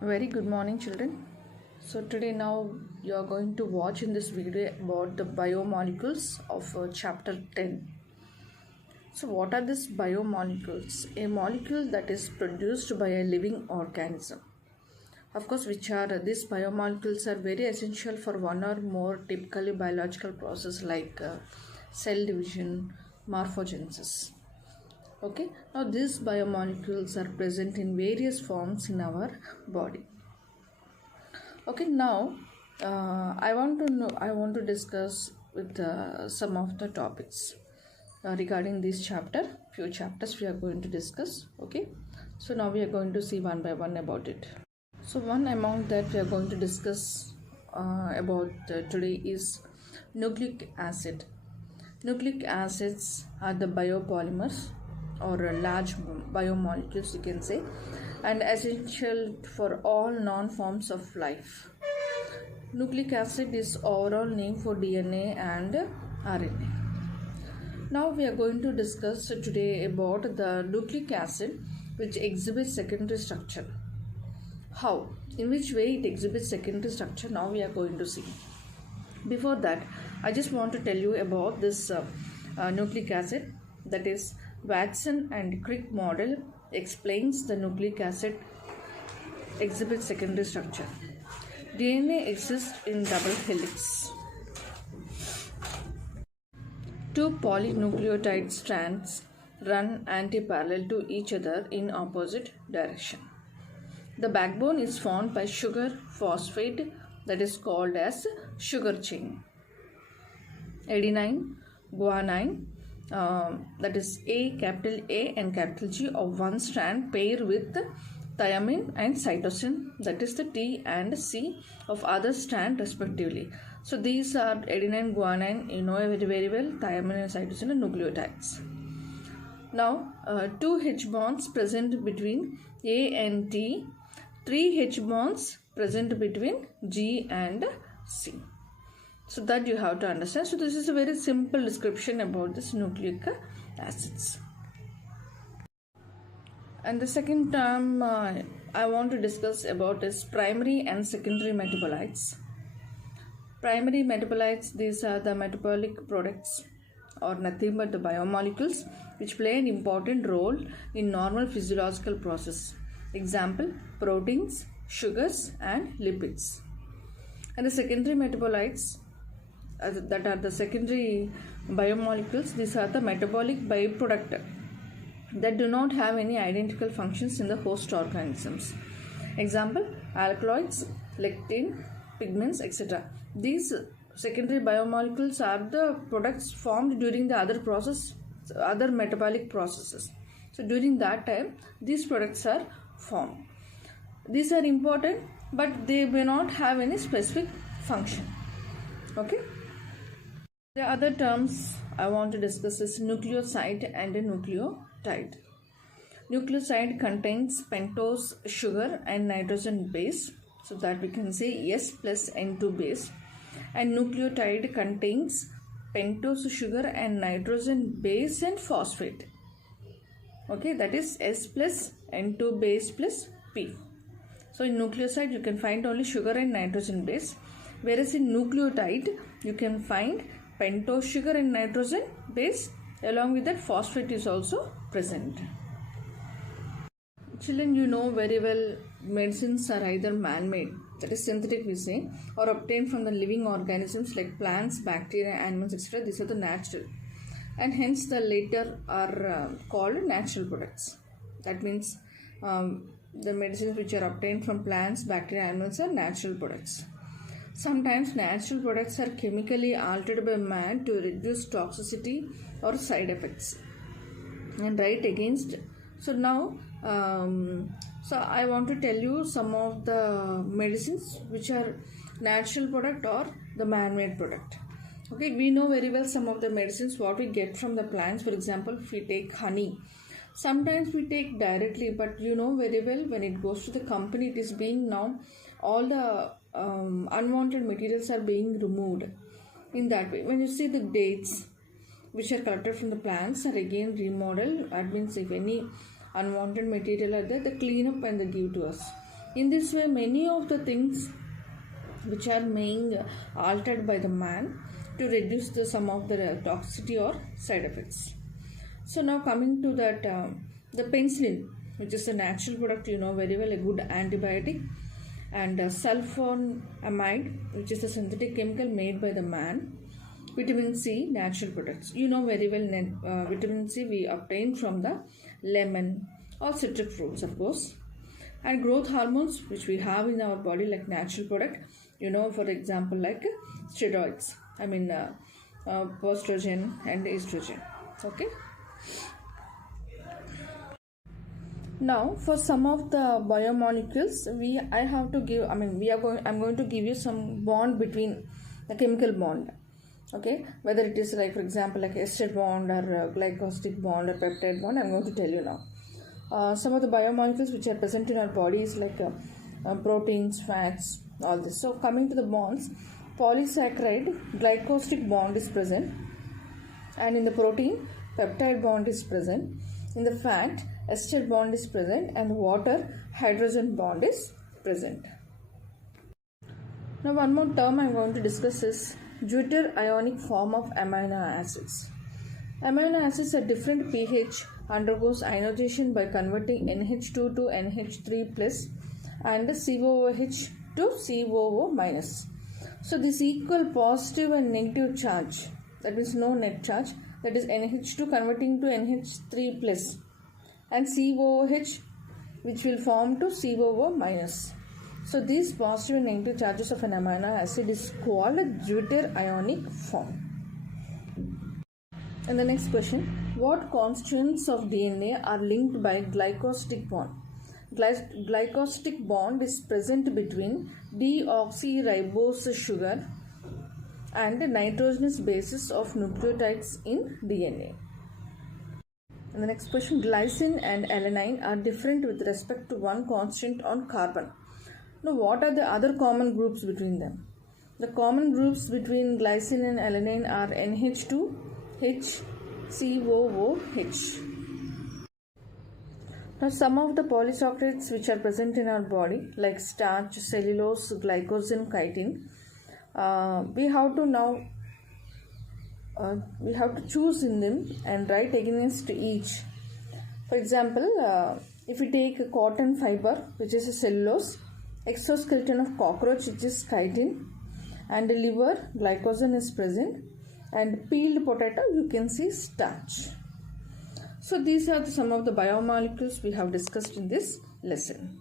Very good morning, children. So today now you are going to watch in this video about the biomolecules of chapter 10. So what are these biomolecules? A molecule that is produced by a living organism. Of course, these biomolecules are very essential for one or more typically biological process like cell division, morphogenesis. Okay, now these biomolecules are present in various forms in our body. Okay, now I want to discuss with some of the topics regarding this chapter. Few chapters we are going to discuss. Okay, so now we are going to see one by one about it. So one among that we are going to discuss about today is nucleic acid. Nucleic acids are the biopolymers or large biomolecules, you can say, and essential for all non-forms of life. Nucleic acid is overall name for DNA and RNA. Now we are going to discuss today about the nucleic acid which exhibits secondary structure. How? In which way it exhibits secondary structure? Now we are going to see. Before that, I just want to tell you about this nucleic acid, that is Watson and Crick model explains the nucleic acid exhibits secondary structure. DNA exists in double helix. Two polynucleotide strands run anti-parallel to each other in opposite direction. The backbone is formed by sugar phosphate that is called as sugar chain. Adenine, guanine, that is capital A and capital G of one strand pair with thymine and cytosine, that is the T and C of other strand respectively. So these are adenine, guanine, you know very well, thymine and cytosine and nucleotides. Now 2 H bonds present between A and T, 3 H bonds present between G and C. So that you have to understand. So this is a very simple description about this nucleic acids. And the second term I want to discuss about is primary and secondary metabolites. Primary metabolites, these are the metabolic products or nothing but the biomolecules which play an important role in normal physiological process. Example, proteins, sugars and lipids. And the secondary metabolites, that are the secondary biomolecules, these are the metabolic byproduct that do not have any identical functions in the host organisms. Example, alkaloids, lectin, pigments, etc. These secondary biomolecules are the products formed during the other metabolic processes. So during that time, these products are formed. These are important, but they may not have any specific function. Okay. The other terms I want to discuss is nucleoside and a nucleotide. Nucleoside contains pentose sugar and nitrogen base, so that we can say S plus N2 base, and nucleotide contains pentose sugar and nitrogen base and phosphate. Okay, that is S plus N2 base plus P. So in nucleoside you can find only sugar and nitrogen base, whereas in nucleotide you can find pentose sugar and nitrogen base, along with that phosphate is also present. Children, you know very well medicines are either man-made, that is synthetic we say, or obtained from the living organisms like plants, bacteria, animals, etc. These are the natural, and hence the later are called natural products. That means the medicines which are obtained from plants, bacteria, animals are natural products. Sometimes natural products are chemically altered by man to reduce toxicity or side effects and right against. So now, so I want to tell you some of the medicines which are natural product or the man-made product. Okay, we know very well some of the medicines what we get from the plants. For example, if we take honey, sometimes we take directly, but you know very well when it goes to the company, it is being now all the unwanted materials are being removed. In that way, when you see the dates which are collected from the plants are again remodeled, that means if any unwanted material are there, they clean up and they give to us. In this way, many of the things which are being altered by the man to reduce some of the toxicity or side effects. So now coming to that, the penicillin, which is a natural product, very well, a good antibiotic, and sulfonamide, which is a synthetic chemical made by the man. Vitamin C, natural products. Very well, vitamin C we obtain from the lemon or citric fruits, of course. And growth hormones, which we have in our body like natural product, for example, like steroids, estrogen and estrogen. Okay. Now, for some of the biomolecules, I'm going to give you some bond between the chemical bond. Okay, whether it is like, for example, like ester bond or glycosidic bond or peptide bond, I'm going to tell you now. Some of the biomolecules which are present in our body is like proteins, fats, all this. So coming to the bonds, polysaccharide glycosidic bond is present, and in the protein peptide bond is present. In the fat, ester bond is present, and the water hydrogen bond is present. Now one more term I'm going to discuss is deuter ionic form of amino acids. Amino acids at different pH undergoes ionization by converting NH2 to NH3 plus and COOH to COO minus. So this equal positive and negative charge, that means no net charge, that is NH2 converting to NH3 plus and COOH, which will form to COO minus. So these positive and negative charges of an amino acid is called a deuter ionic form. And the next question, what constituents of DNA are linked by glycosidic bond? Glycosidic bond is present between deoxyribose sugar and nitrogenous bases of nucleotides in DNA. And the next question, glycine and alanine are different with respect to one constant on carbon. Now, what are the other common groups between them? The common groups between glycine and alanine are NH2, H, COOH. Now, some of the polysaccharides which are present in our body, like starch, cellulose, glycogen, chitin, we have to choose in them and write against each. For example, if we take a cotton fiber, which is a cellulose, exoskeleton of cockroach, which is chitin, and liver, glycogen is present, and peeled potato, you can see starch. So these are some of the biomolecules we have discussed in this lesson.